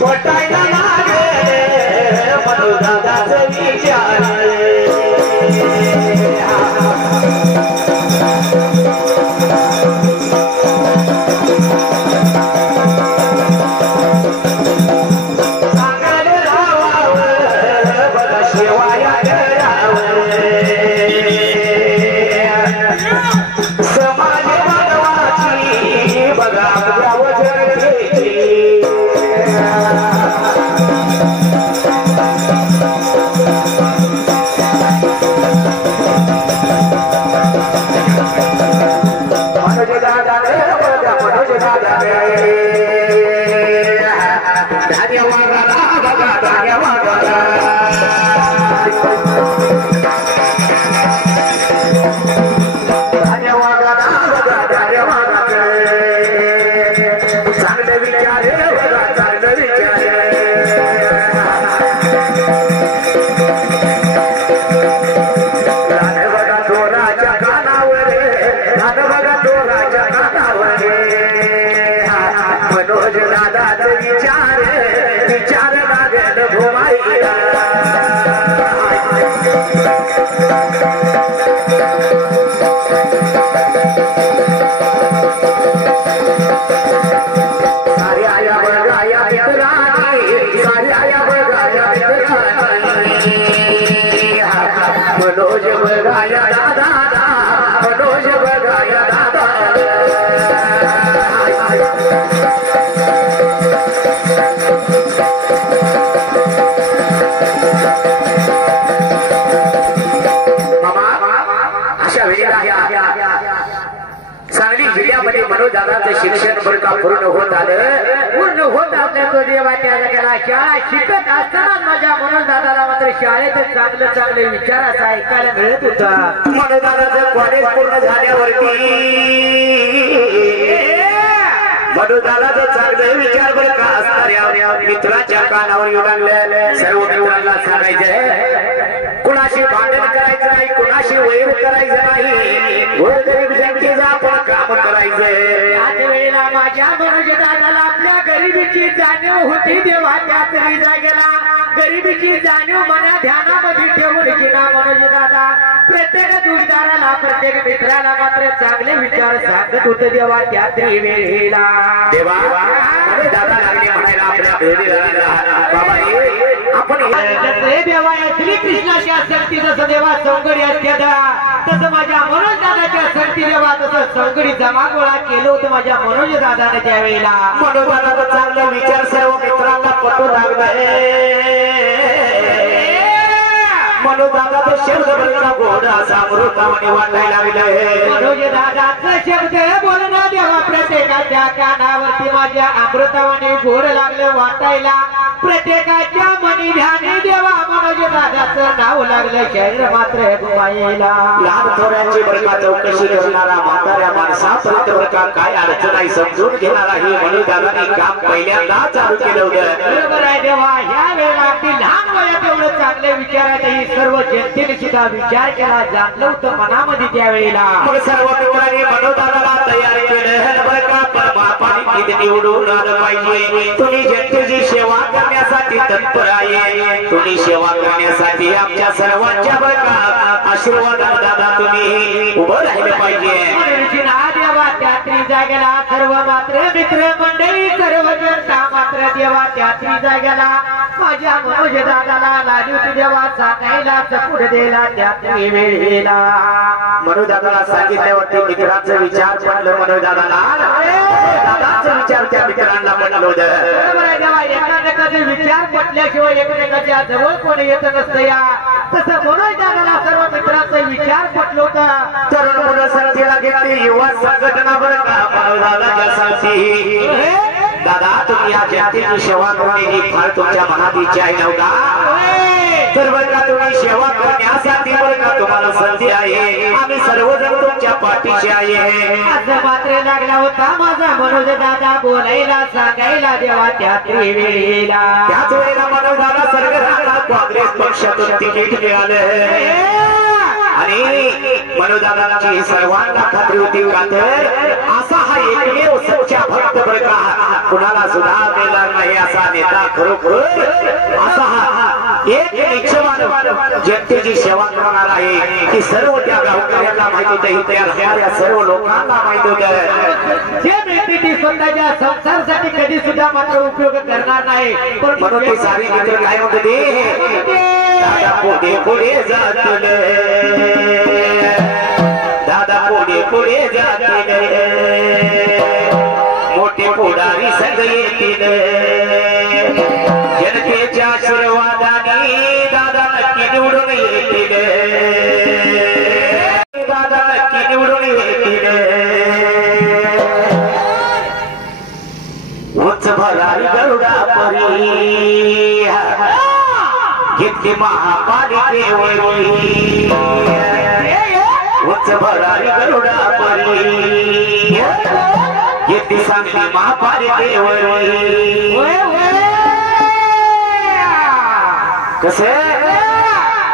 पटायला लागे मनोदादाचं विचार सांगायला राहावं बघा शिवाया करावं समाज बनवाची बघा शिक्षण पूर्ण होत आलं पूर्ण होत आपल्या तो देवाच्या जगाला शाळा शिकत असताना माझ्या मनोजदादाला मात्र शाळेत चांगले विचार असा ऐकायला मिळत होता. मनोजदादाचं कॉलेज पूर्ण झाल्यावरती मनोजदादाचं चांगले विचार बरं का असणाऱ्या मित्राच्या कानावर येऊ लागले. सर्व मित्रांना सांगायचं कुणाशी भांडण करायचं नाही, कुणाशी वैर करायचं नाही, गोरगरीब जनतेचं आपण काम करायचं. माझ्या मनोजदादाला आपल्या गरिबीची जाणीव होती. देवा त्या तरी जागेला गरिबीची जाणीव मना ध्यानामध्ये ठेवून की ना मनोजदादा प्रत्येक दुसऱ्याला प्रत्येक मित्राला मात्र चांगले विचार सांगत होते. देवा त्या तरी वेळेला देवा दादा लागले म्हणायला आपल्या बहिणीला बाबा आपण देवा श्रीकृष्णाची आसक्ती जसं देवा सौंगडी असते तसं माझ्या मनोजदादाच्या आसक्ती देवा तसं सौंगडी जमा गोळा केलं होतं माझ्या मनोजदादाने त्यावेळेला. मनोजदादाचा चांगला विचार सर्व मित्रांना पटू लागले. मनोजदादाचा शब्द बरका गोड असा अमृतामध्ये वाटायला लागले. मनोजदादाचा शब्द बोलणं देवा प्रत्येकाच्या कानावरती माझ्या अमृतावाने गोड लागले वाटायला. प्रत्येकाच्या मनी ध्यानी देवा मनोजदादाचं नाव लागलं. शरीर मात्र घुमायला. लहान थोड्यांची बरका चौकशी करणारा म्हाताऱ्या माणसापर्यंत बरका काय अडचण आहे समजून घेणारा हे मनोजदादाने काम पहिल्यांदा चालू केलं होतं. बरोबर आहे देवा. ह्या वेळेला अगदी लहान वयात एवढं चांगले विचारातही सर्व जनतेने सुद्धा विचार केला जाणलं होतं मनामध्ये त्यावेळेला. मग सर्व मित्रांनी मनोजदादाला तयार केलं बरका. परमात्मा निवडून आलं पाहिजे. तुम्ही जनतेची सेवा करण्यासाठी तत्पर आहे. तुम्ही सेवा करण्यासाठी आमच्या सर्वांच्या बरका आशीर्वाद दादा तुम्ही उभं राहिलं पाहिजे. देवा त्यात्री जागेला सर्व मात्र मित्र मंडळी सर्व जनता मात्र देवा त्यात्री जागेला माझ्या मनोजदादाला लाजूत देवा सांगायला पुढे दिला त्यात्री वेळेला. मनोजदादाला सांगितल्यावरती मित्रांचा विचार पडलं. मनोजदादाला दादाचा विचार त्या मित्रांना पडलं होतं. एकामेकाचे विचार पटल्याशिवाय एकमेकाच्या जवळ कोण येत नसतं या तसं मनोजदादाला सर्व मित्रांचा विचार पटलं होतं. तरुण मुलं संस्थेला घेतली युवा संघटना बरं का मनोजदादाच्यासाठी. दादा तुम्ही या जनतेची सेवा करणे ही फार तुमच्या मनात इच्छा आहे नव्हता तर बरं का तुम्ही सेवा करण्यासाठी बरं का तुम्हाला संधी आहे. आम्ही सर्वजण तुमच्या पाठीशी आहे. असं मात्र लागला होता माझा मनोजदादा बोलायला सांगायला देवा त्यात्री वेळेला. त्याच वेळेला मनोजदादा सर्वजणांना काँग्रेस पक्षातून तिकीट मिळालं आणि मनोजदादाची सर्वांना खात्री होती का तर असा हा एकमेव सच्चा भक्त कुणाला सुद्धा मिळणार नाही असा नेता खरोखर असा हा एक निक्षमान जनतेची सेवा करणार आहे की सर्व त्या गावकऱ्यांना माहिती होतं त्या सर्व लोकांना माहिती होतं जे व्यक्ती स्वतःच्या संसारासाठी कधी सुद्धा मात्र उपयोग करणार नाही म्हणून ते सारे मित्र काय म्हणते दादा पुढे पुढे जातले दादा पुढे पुढे जातले मोठे पुढारी संघ येतील जनतेच्या आशीर्वादाने दादा नक्की निवडून येतील दादा नक्की निवडून येतील उच्च भरारी गरुडा परी किती महापालिकेवरी उच्च भरारी गरुडा परी किती सांगली महापालिकेवरी कसे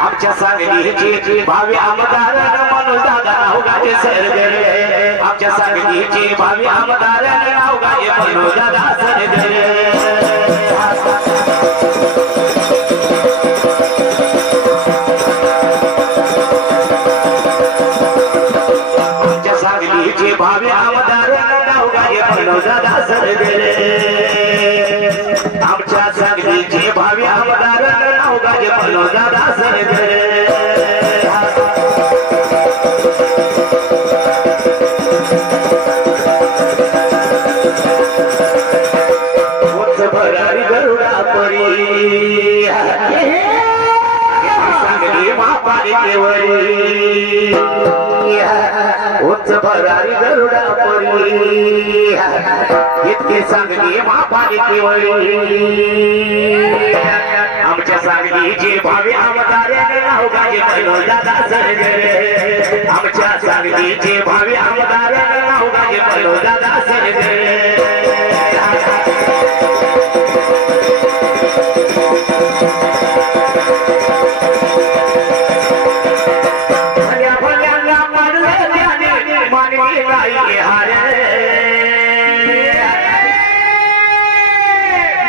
आमच्या सांगलीची भावी आमदार म्हणून दादा नावगाचे सरगरे आमच्या सांगलीची भावी आमदार नावगाचे म्हणून दादा सरगरे आमच्या सांगलीची भावी आमदार नावगाचे म्हणून दादा सरगरे आमच्या सांगलीची भावी आमदार नावगाचे म्हणून दादा सरगरे भरारी गरुडा परी सांगली महापालिकेवरी उच्च भरारी गरुडा परी इतके सांगली महापालिकेवरी आमच्या सांगलीचे भावी आमदार नावगाचे म्हणून दादा सरगरे आमच्या सांगलीचे भावी आमदार नावगाचे म्हणून दादा सरगरे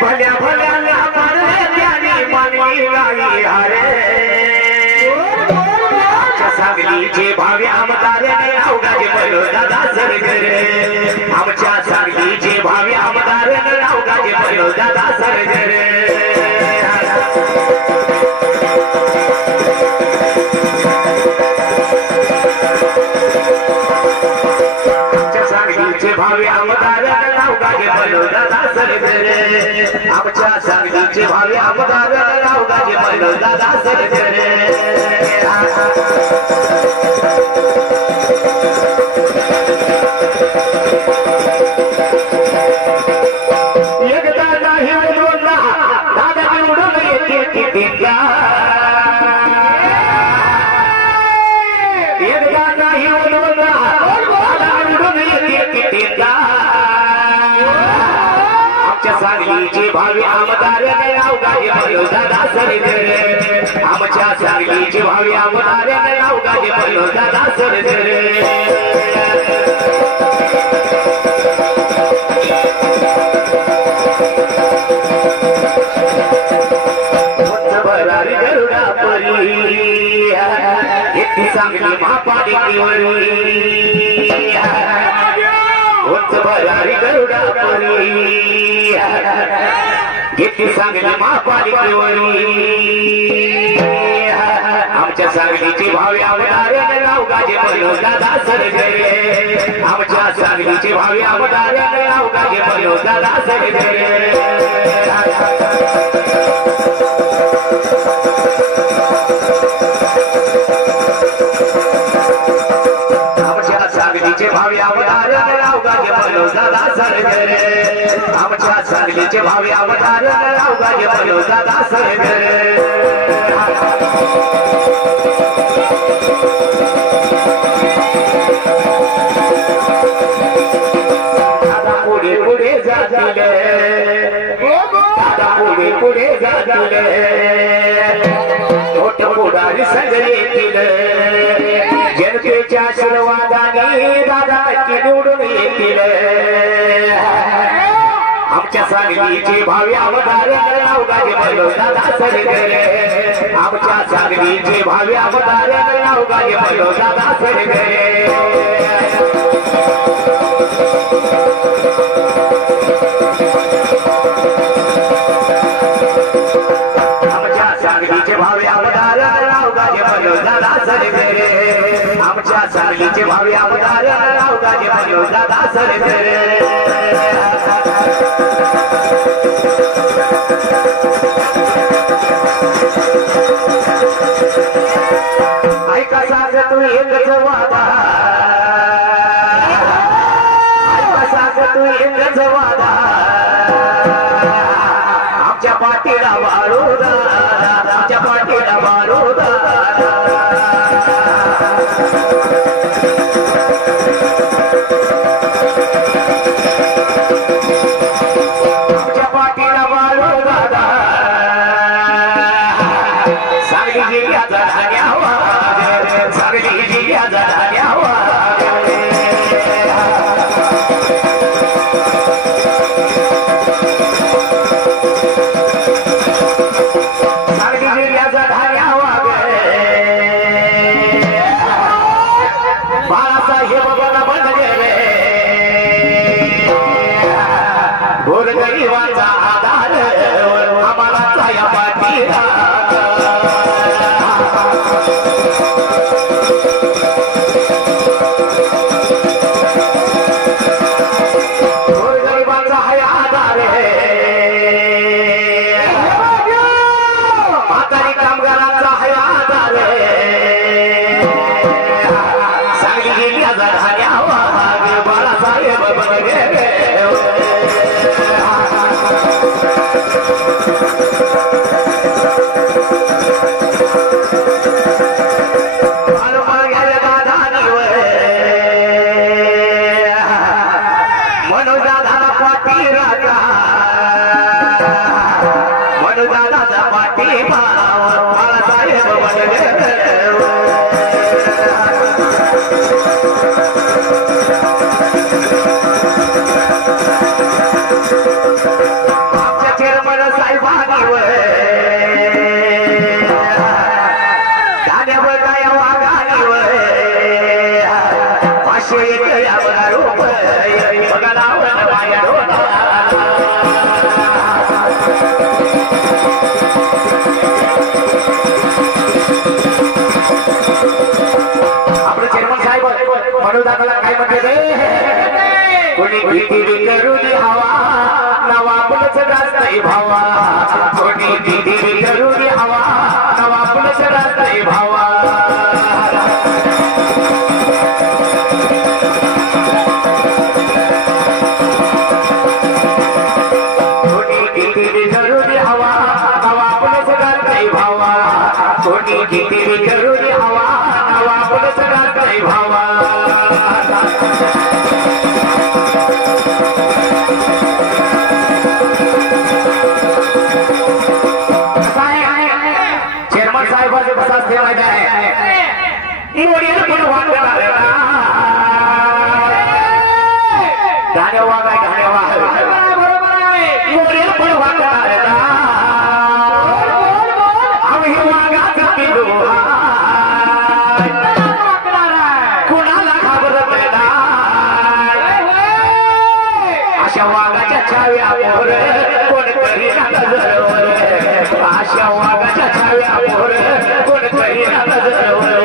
भल्या भल्या आमच्या सांगलीचे भावी आमदार नावगाचे म्हणून दादा सरगरे आमच्या सांगलीचे भावी आमदार नावगाचे म्हणून दादा सरगरे आमच्या सांगलीचे भावी आमदार नावगाचे म्हणून दादा सरगरे आमच्या सांगलीचे भावी आमदार नावगाचे म्हणून दादा सरगरे एकदा नाही बोलला दादा निवडून येते किती एकदा नाही बोलला दादा निवडून येते किती आमच्या सांगलीचे भावी आमदार नावगाचे म्हणून दादा सरगरे आमच्या सांगलीचे भावी आमदार नावगाचे म्हणून दादा सरगरे भरारी गरुडा परी इतकी सांगली महापालिकेवरी उच्च भरारी गरुडा परी किती सांगली महापालिकेवरी आमच्या सांगलीची भावी आमदार नावगाचे म्हणून दादा सरगरे आमच्या सांगलीची भावी आमदार नावगाचे म्हणून दादा सरगरे आमच्या सांगलीचे भावी आमदार नावगाचे म्हणून दादा सरगरे आमच्या सांगलीचे भावी आमदार नावगाचे म्हणून दादा सरगरे दादा पुढे पुढे जातील दादा पुढे पुढे जातील मोठे पुढारी संघ येतील जनतेच्या आशीर्वादाने दादा निवडून येतील आमच्या सांगलीचे भावी अवतार नावगाजे मनोजदादा सरगरे आमच्या सांगलीचे भावी अवतार नावगाजे मनोजदादा सरगरे आमच्या सांगलीचे भावी अवतार नावगाजे मनोजदादा सरगरे आमच्या सांगलीचे भावी अवतार नावगाजे मनोजदादा सरगरे ऐका सांग तू एकच वादा ऐका सांग तू एकच वादा आमच्या पाठीला बाळूदा आमच्या पाठीला बाळूदा आमच्या पाठीला बाळूदा सांगली जिल्ह्याचा धान्यावा सांगली जिल्ह्याचा धान्यावा सांगली जिल्ह्याचा धान्यावा बाळासाहेब बघा बनले गोरगरिबाचा आधार आम्हाला छाया पाठीला गोरगरिबाचा हाय आधार म्हातारी कामगारांचा हाय आधार सांगली जिल्ह्याचा धान्यावा बाळासाहेब बनले मनोजदादा पाठी बाळासाहेब बनले आमच्या चेअरमन साहेबांनी धान्यावर काय वागानी 500 रुपये बघा लावलं माझ्या आपले चेअरमन साहेब मनोजदादाला काय म्हणते कोणी भीती करून हवा नवाबच रास्ताई भावा कोणी भीती करून हवा नवाबच रास्ताई भावा कोणी भीती करून हवा नवाबच रास्ताई भावा कोणी भीती करून हवा नवाबच रास्ताई भावा चेअरमन साहेबांचे बसास ठेवायचे आहे गाण्यावा काय गाण्यावा बरोबर आहे आम्ही वागाचा पिलो कुणाला घाबरत अशा वाघाच्या छाव्यावर कोणतरी नजरवर अशा वाघाच्या छाव्यावर कोणतरी नजरवर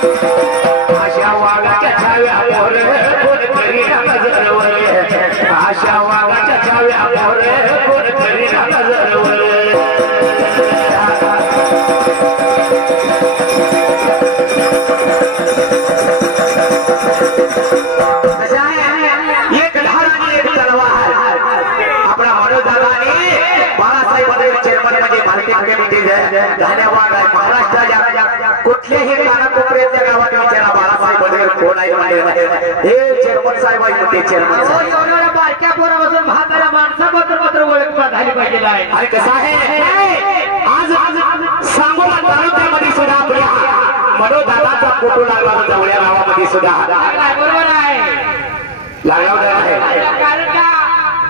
अशा वाघाच्या छाव्यावर कोणतरी नजरवर अशा वाघाच्या छाव्यावर कोणतरी नजरवर एक लहान एक तलवार आपला मनोजदादाने बाळासाहेब चेअरमन मध्ये मालकी कमिटी धन्यवाद महाराष्ट्राच्या कुठल्याही कानाकोपऱ्याच्या गावात विचारा बाळासाहेब कोण आहे हे चेअरमन साहेब आहे चेअरमन साहेब बारक्या पोरापासून म्हाताऱ्या माणसाबद्दल मात्र ओळख झाली पाहिजे आहे आणि कसं आहे आज सांगोला तालुक्यामध्ये सुद्धा आपल्या मनोजदादाचा फोटो लागला होता जवळ्या गावामध्ये सुद्धा बरोबर आहे लागला होता कारण का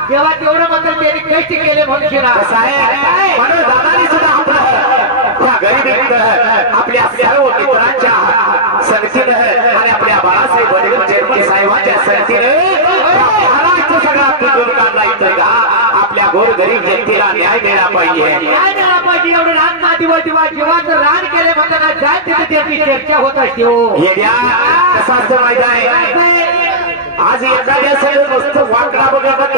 तेव्हा तेवढं मात्र त्यांनी कष्ट केले म्हणून कसं आहे म्हणून दादानी सुद्धा आपल्या गरीब आपल्या सर्व मित्रांच्या संगतीनं आणि आपल्या बाळासाहेब वडील चेअरमन साहेबांच्या संगतीनं महाराष्ट्र सगळा पिंजून काढला इथं का आपल्या गोरगरीब जनतेला न्याय द्यायला पाहिजे न्याय द्यायला पाहिजे एवढं रान नादिवतीवा जीवाचं रान केले म्हणताना जाय तिथे त्याची चर्चा होत असते हो येड्या कसा असतं माहित आहे आज एखाद्या सगळं नुसतं वाकडा बघत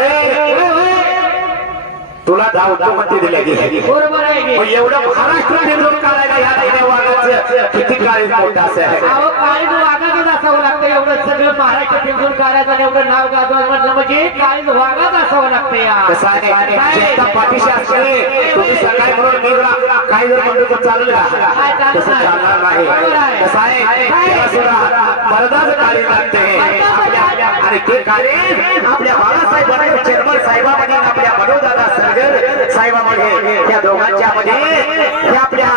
तुला धाव म्हणते दिल्या गेली बरोबर आहे एवढं महाराष्ट्र निर्णय काढायला या देण्या वागायचं किती काळी मोठं असं आहे अहो काळीज वागाच असावं लागतं एवढं सगळं महाराष्ट्र पिंजून काढायचं आणि एवढं नाव गाजवायचं म्हटलं म्हणजे काळीज वागाच असावं लागतं या कसं आहे जनता पाठीशी असते तुम्ही सकाळी म्हणून निघला काही जर म्हणलं तर चालेल का तसं चालणार नाही कसं आहे मर्दाच काळी लागते आणि ते कार्य आपल्या बाळासाहेब चेअरमन साहेबांमध्ये आपल्या मनोदादा सरगर साहेबांमध्ये त्या दोघांच्या मध्ये हे आपल्या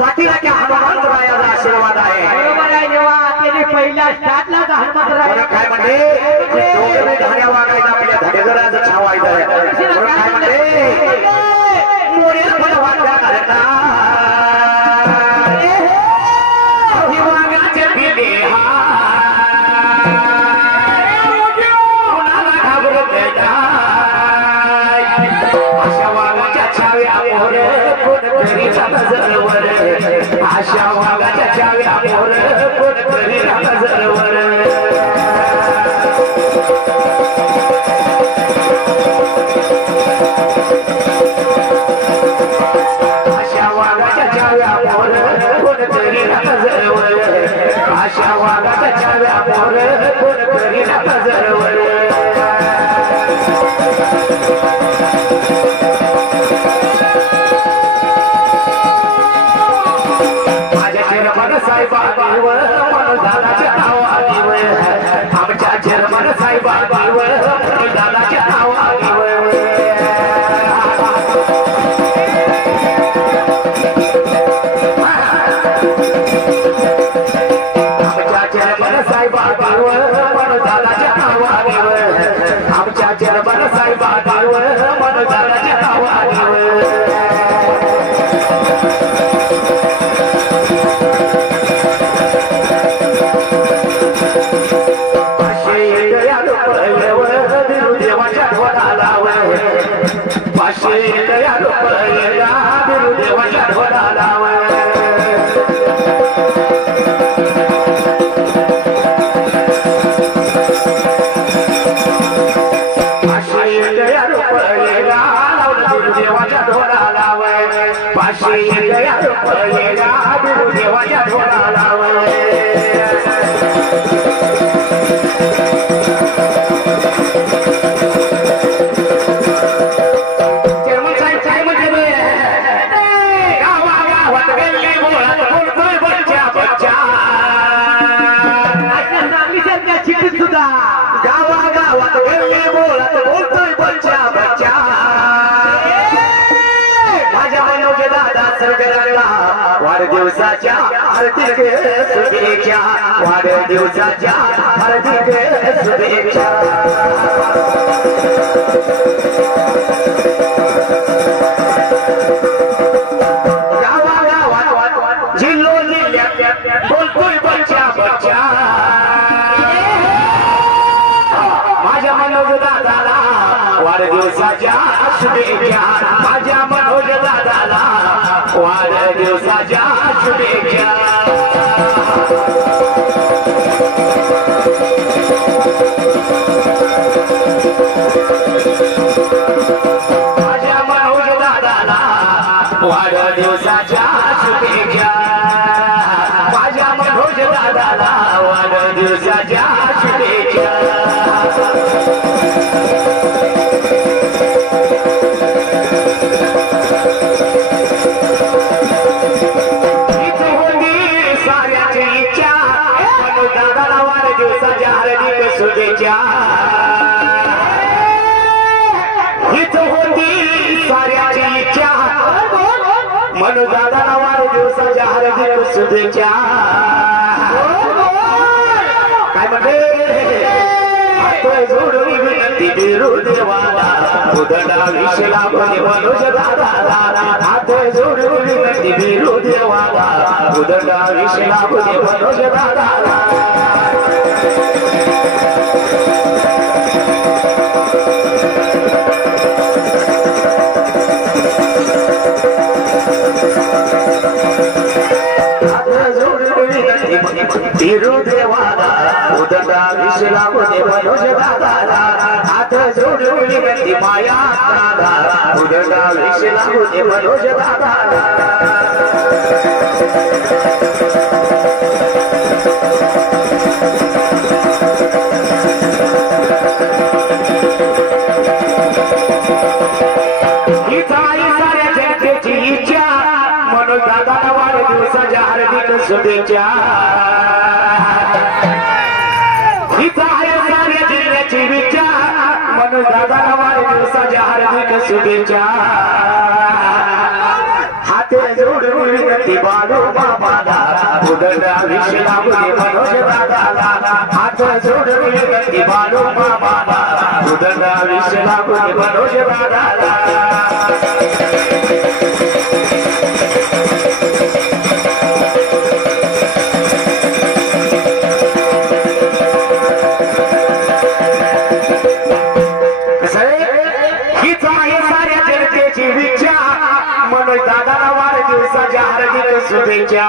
पाठीराख्या हनुमंतरायाचा आशीर्वाद आहे बरोबर आहे जेव्हा त्याने पहिल्या स्टार्टलाच हनुमंतराय काय म्हणते दोघे धाड्या वागायचं आपल्या धाडेकरांचं छावायचं काय म्हणते मोरेल पण वाटल्या करता आशा वागाच्या चाव्या मोर कोण करी नजरवर आशा वागाच्या चाव्या मोर कोण करी नजरवर आशा वागाच्या चाव्या मोर कोण करी नजरवर साहेबांवर दादाच्या नावावर आमच्या चेअरमन साहेबांवर दादाच्या नावावर आमच्या चेअरमन साहेबांवर दादाच्या नावावर आमच्या चेअरमन साहेबांवर दादाच्या नावावर वाढदिवसाच्या हार्दिक शुभेच्छा वाढदिवसाच्या हार्दिक शुभेच्छा गावागावात जिल्हो जिल्ह्यात बोलतोय बच्चा बच्चा माझ्या मनोज दादाला वाढदिवसाच्या शुभेच्छा माझ्या मनोज दादाला वाढदिवसाच्या शुभेच्छा माझ्या मनोज दादाला वाढदिवसाच्या शुभेच्छा माझ्या मनोज दादाला वाढदिवसाच्या शुभेच्छा शुभेच्छा हीच होती साऱ्याची इच्छा मनोज दादाला वाढदिवसाच्या हार्दिक शुभेच्छा काय म्हणते जोडून विनंती बिरू देवाला उदडा विषला भजे मनोज दादाला हात जोडून विनंती बिरू देवाला उदडा विषला भजे मनोज दादाला देवाला उदडा विषला भजे मनोज दादाला हात जोडून विनंती माया दादा उदडा विषला भजे मनोज दादाला वाढदिवसाच्या हार्दिक शुभेच्छा हिचा आहे साऱ्या जिल्ह्याची विचार मनोज दादाला वाढदिवसाच्या हार्दिक शुभेच्छा हाते जोडून विनंती बाळू बाबाला उदडा विषला भजे मनोज दादाला हात जोडून विनंती बाळू बाबाला उदडा विषला भजे मनोज दादाला दादाला वाढदिवसाच्या हार्दिक शुभेच्छा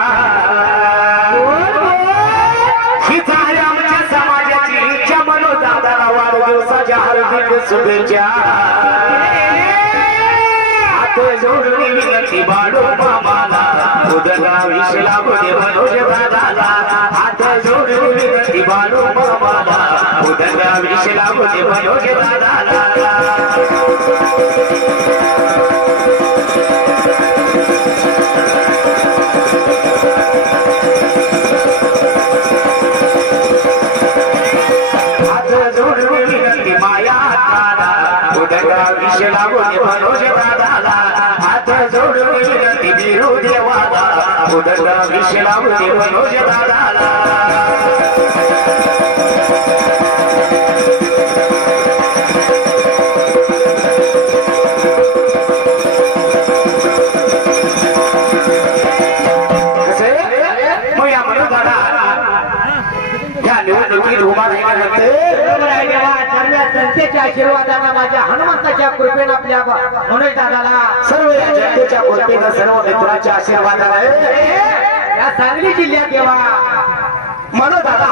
हीच आहे आमच्या समाजाची इच्छा मनोज दादाला वाढदिवसाच्या हार्दिक शुभेच्छा हात जोडून विनंती बाळू मामाला उदडा विषला भजे मनोज दादाला हात जोडून विनंती बाळू मामाला उदडा विषला भजे मनोज दादाला विषला भजे मनोज दादाला हात जोडून विनंती बिरू देवाला उदडा विषला भजे मनोज दादाला निवडणुकीत उभा राहिल्यानंतर जनतेच्या आशीर्वादाने माझ्या हनुमंताच्या कृपेने आपल्या मनोज दादाला सर्व जनतेच्या कृपेने सर्व मित्रांच्या आशीर्वादाने या सांगली जिल्ह्यात येवा मनोज दादा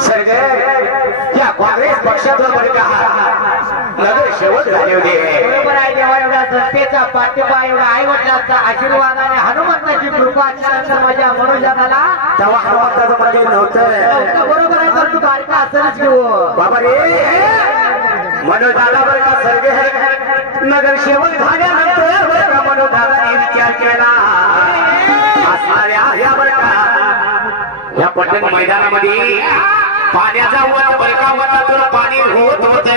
सर्ग या काँग्रेस पक्षातून बरं का नगर शेवट झाले होते बरोबर आहे देवा एवढा जनतेचा पाठिंबा एवढा आई वडिलांचा आशीर्वाद आणि हनुमंताची कृपा असल्यानंतर माझ्या मनोज दादाला तेव्हा हनुमंताचं मध्ये नव्हतं बरोबर आहे तर तू बारका असेलच घेऊ बाबा रे मनोज दादा बरं का सर्ग नगर शेवट झाल्यानंतर बरं का मनोज दादाने विचार केला असणाऱ्या या बरं का या पटण मैदानामध्ये पाण्याचा वर बरका मनातून पाणी होत होत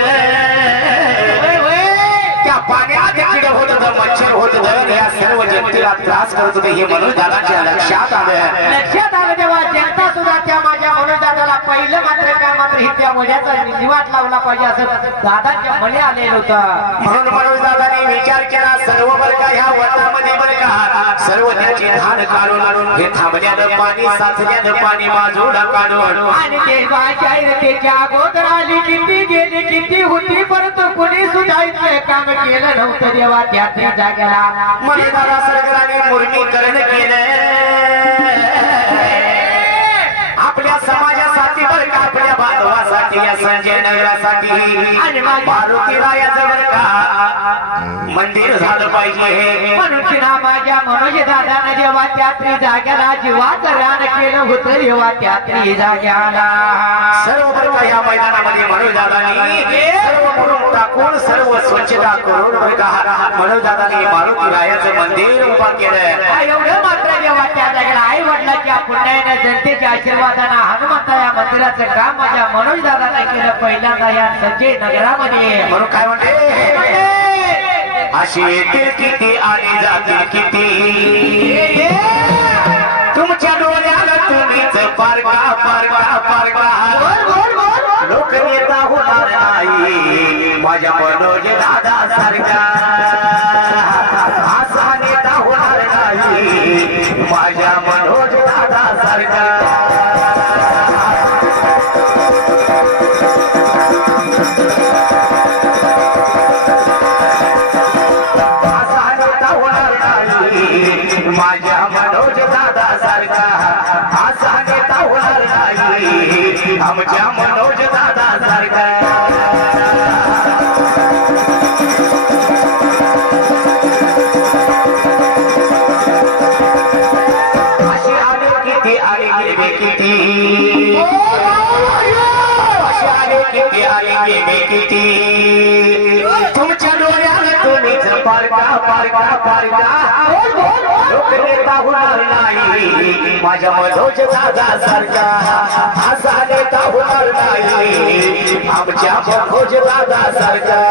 त्या पाण्यात किड होत होतं मच्छर होत होतं या सर्व जनतेला त्रास करत होते हे मनोज दादाच्या लक्षात आलं तेव्हा जनता सुद्धा त्या माझ्या मनोज दादाला पहिलं मात्र काय मात्र ही त्या मल्याचा निवाट लावला पाहिजे असं दादाच्या मले आलेलं होतं म्हणून मनोज दादाने विचार केला सर्व बरका ह्या वनामध्ये बरका सर्व त्याचे धान काढून हे थांबण्यानं पाणी साचण्यानं पाणी बाजूला काढून आणि त्याच्या अगोदर आली किती गेली किती होती परंतु कोणी सुद्धा इतकं काम केलं नव्हतं देवा त्या जाग्याला मनोज दादा सरकाराने मुर्मीकरण केलं आपल्या समाजासाठी बरं का आपल्या बांधवासाठी या संजय नगरासाठी आणि मारुती रायाचं बरं का मंदिर झालं पाहिजे म्हणून माझ्या मनोज दादाने जेव्हा त्यात्री जाग्याला जीवाचं रान केलं होतं तेव्हा त्यात्री जाग्याला सर्व बरं का या मैदानामध्ये मनोज दादानी सर्व म्हणून टाकून सर्व स्वच्छता करून बरं का मनोज दादानी मारुती रायाचं मंदिर उभा केलं एवढं मात्र जेव्हा त्या जागेला आई वडिलांच्या पुण्याने जनतेच्या आशीर्वादाने हनुमंता या मंदिराचं काम माझ्या मनोज दादाने केलं पहिल्यांदा या संजय नगरामध्ये म्हणून काय म्हणते अशी येतील किती आणि जातील किती तुमच्या डोळ्याला तुम्हीच पारगा पारगा पारगा लोक नेता होणार नाही माझ्या मनोज दादा सारखा असा नेता होणार नाही माझ्या मनोज दादा सारखा माझ्या मनोज दादा सारखा असा नेता होणार नाही आमच्या मनोज दादा सारखा अशी आले किती आले गेले किती अशी आले किती आले गेले किती तुमच्या डोळ्याला तुम्हीच पारगा पारगा पारगा लोक नेता होणार नाही माझ्या मनोज दादा सारखा असा नेता होणार नाही आमच्या मनोज दादा सारखा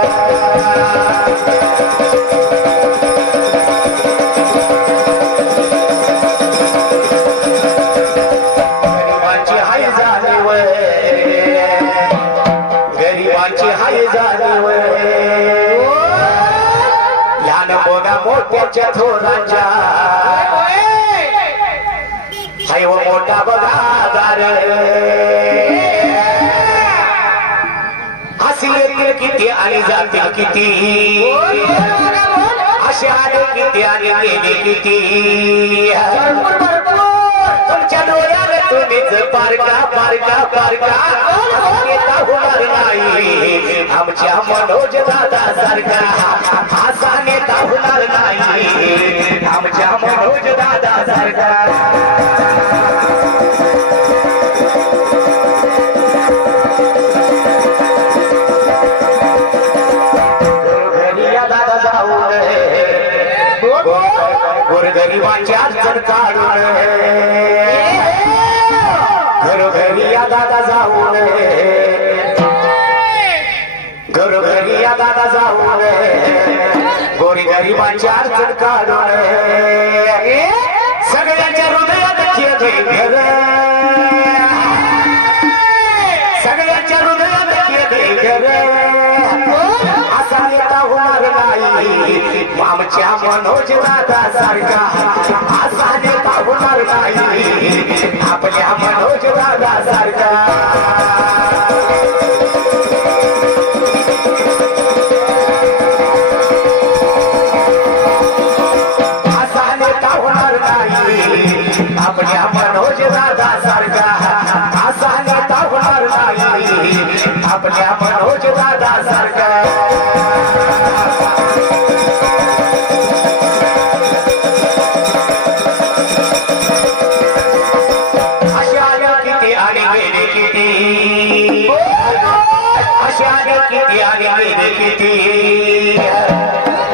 गरिबांची हाय जाणीव गरिबांची हाय जाणीव लहान मोठ्या मोठ्याच्या थोरांच्या हाय व मोठा बघादार असले किती आणि जाते किती असे आले किती आणि गेले किती तुमच्या डोळ्याला तुम्हीच पारगा पारगा पारगा नेता होणार नाही आमच्या मनोज दादा सारखा असा नेता होणार नाही आमच्या मनोज दादा सारखा दादा जाऊन गोरगरिबांची अडचण काढून घरोघरी या दादा जाऊन घरोघरी या दादा जाऊन गोरगरिबांची अडचण काढून सगळ्यांच्या हृदयात घर सगळ्यांच्या हृदयात घर असा नेता होणार नाही आमच्या मनोज दादा सारखा असा नेता होणार नाही आपल्या मनोज दादा सारखा असा नेता होणार नाही आपल्या मनोज दादा सारखा असा नेता होणार नाही आपल्या मनोज दादा सारखा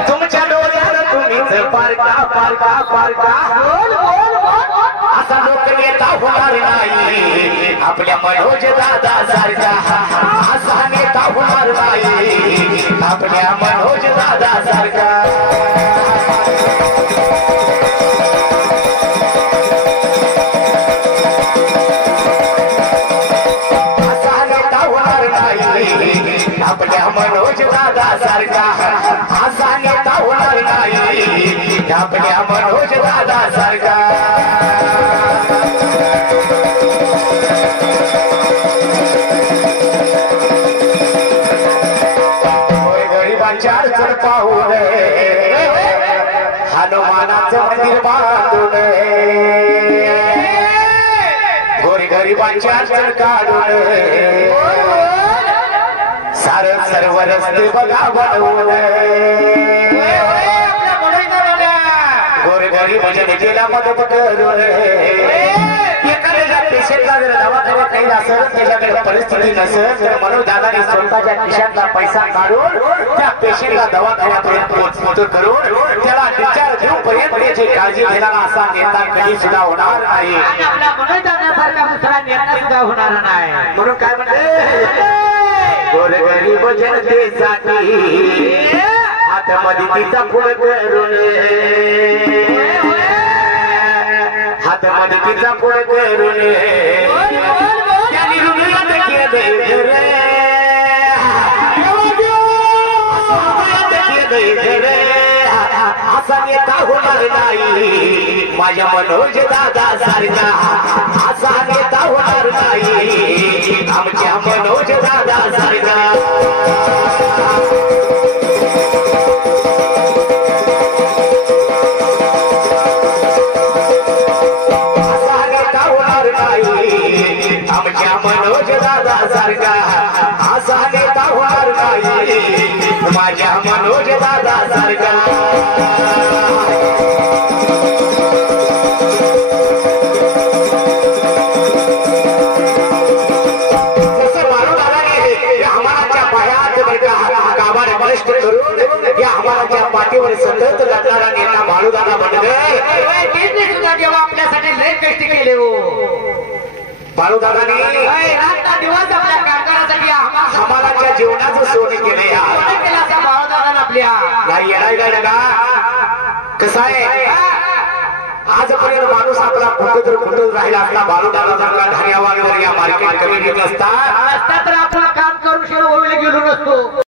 तुमच्या डोळ्याला तुम्हीच पारगा पारगा पारगा असा लोक नेता होणार नाही आपल्या मनोज दादा सारखा असा नेता होणार नाही आपल्या मनोज दादा सारखा आपल्या मनोज दादा सारखा असा नेता होणार नाही आपल्या मनोज दादा सारखा गरिबांच्या अडचण पाहून हनुमानाचं मंदिर बांधून गोरगरिबांच्या अडचण काढून सारे सर्व रस्ते बघा बनवून गोरगरीब जनतेला मदत करून एखाद्या पेशंटला जर दवाखान्यात नाही असेल त्याच्याकडे परिस्थिती नसेल तर मनोज दादाने स्वतःच्या खिशातला पैसा काढून त्या पेशंटला दवाखान्यापर्यंत पोहोचतो करून त्याला डिस्चार्ज घेऊपर्यंत त्याची काळजी घेणारा असा नेता कधी सुद्धा होणार नाही आपला मनोज दादासारखा दुसरा नेता सुद्धा होणार नाही म्हणून काय म्हणते गोरगरीब जनतेसाठी हातामध्ये तिचा फुल करून हातामध्ये तिचा फुल करून असा नेता होणार नाही माझ्या मनोज दादा सारखा असा नेता होणार नाही आमच्या मनोज दादा सारखा आमच्या मनोज दादा सारखा असा नेता होणार नाही माझ्या मनोज दादा सारखा जसं बाळूदादाने आम्हालाच्या पायात गावाने बलिष्ठ करून या आम्हालाच्या पाठीवर सतत लढणारा नेता बाळूदादा बनले सुद्धा देवा आपल्यासाठी लय कष्ट केले हो बाळूदादाने दिवस आपल्या कारखान्यासाठी आम्हालाच्या जीवनाचं सोने केले बाळूदादा आपल्या येणार का कसं आहे आजपर्यंत माणूस आपला फुटत राहिला असता बाळूदादा जर धार्यावाग जर या मार्केट कमी घेत असता तर आपण काम करू शकलो गेलो नसतो